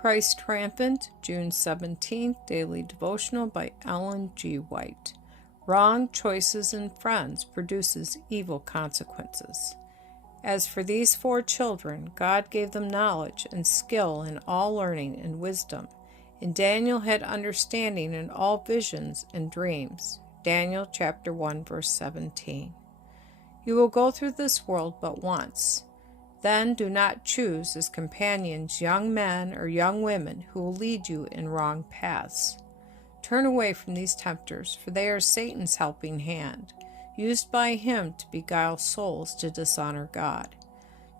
Christ Triumphant, June 17th, Daily Devotional by Ellen G. White. Wrong choices in friends produces evil consequences. As for these 4 children, God gave them knowledge and skill in all learning and wisdom. And Daniel had understanding in all visions and dreams. Daniel chapter 1, verse 17. You will go through this world but once. Then do not choose as companions young men or young women who will lead you in wrong paths. Turn away from these tempters, for they are Satan's helping hand, used by him to beguile souls to dishonor God.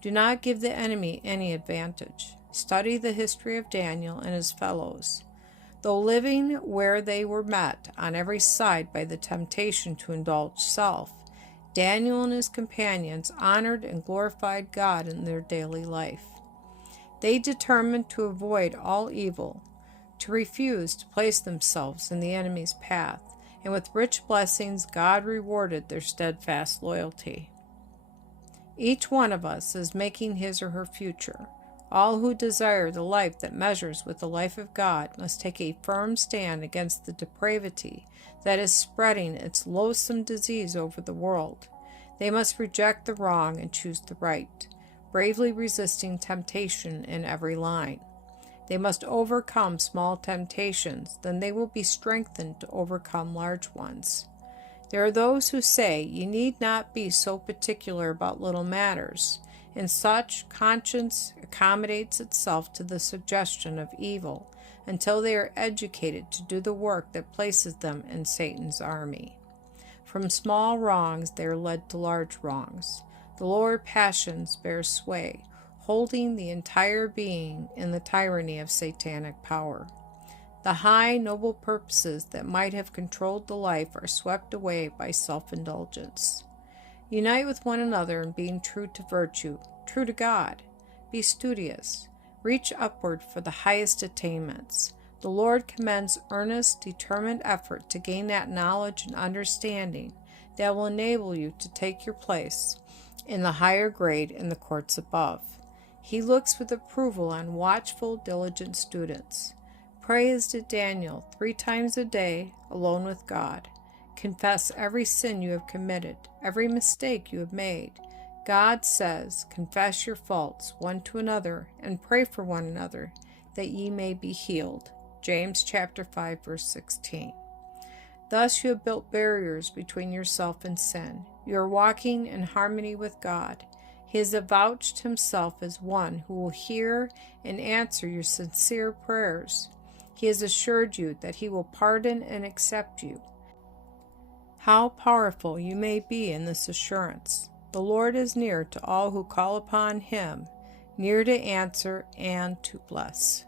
Do not give the enemy any advantage. Study the history of Daniel and his fellows. Though living where they were met on every side by the temptation to indulge self, Daniel and his companions honored and glorified God in their daily life. They determined to avoid all evil, to refuse to place themselves in the enemy's path, and with rich blessings God rewarded their steadfast loyalty. Each one of us is making his or her future. All who desire the life that measures with the life of God must take a firm stand against the depravity that is spreading its loathsome disease over the world. They must reject the wrong and choose the right, bravely resisting temptation in every line. They must overcome small temptations, then they will be strengthened to overcome large ones. There are those who say, "You need not be so particular about little matters." In such, conscience accommodates itself to the suggestion of evil until they are educated to do the work that places them in Satan's army. From small wrongs they are led to large wrongs. The lower passions bear sway, holding the entire being in the tyranny of satanic power. The high, noble purposes that might have controlled the life are swept away by self-indulgence. Unite with one another in being true to virtue, true to God. Be studious. Reach upward for the highest attainments. The Lord commends earnest, determined effort to gain that knowledge and understanding that will enable you to take your place in the higher grade in the courts above. He looks with approval on watchful, diligent students. Pray as did Daniel 3 times a day, alone with God. Confess every sin you have committed, every mistake you have made. God says, "Confess your faults one to another, and pray for one another, that ye may be healed." James chapter 5, verse 16. Thus you have built barriers between yourself and sin. You are walking in harmony with God. He has avouched himself as one who will hear and answer your sincere prayers. He has assured you that he will pardon and accept you. How powerful you may be in this assurance. The Lord is near to all who call upon him, near to answer and to bless.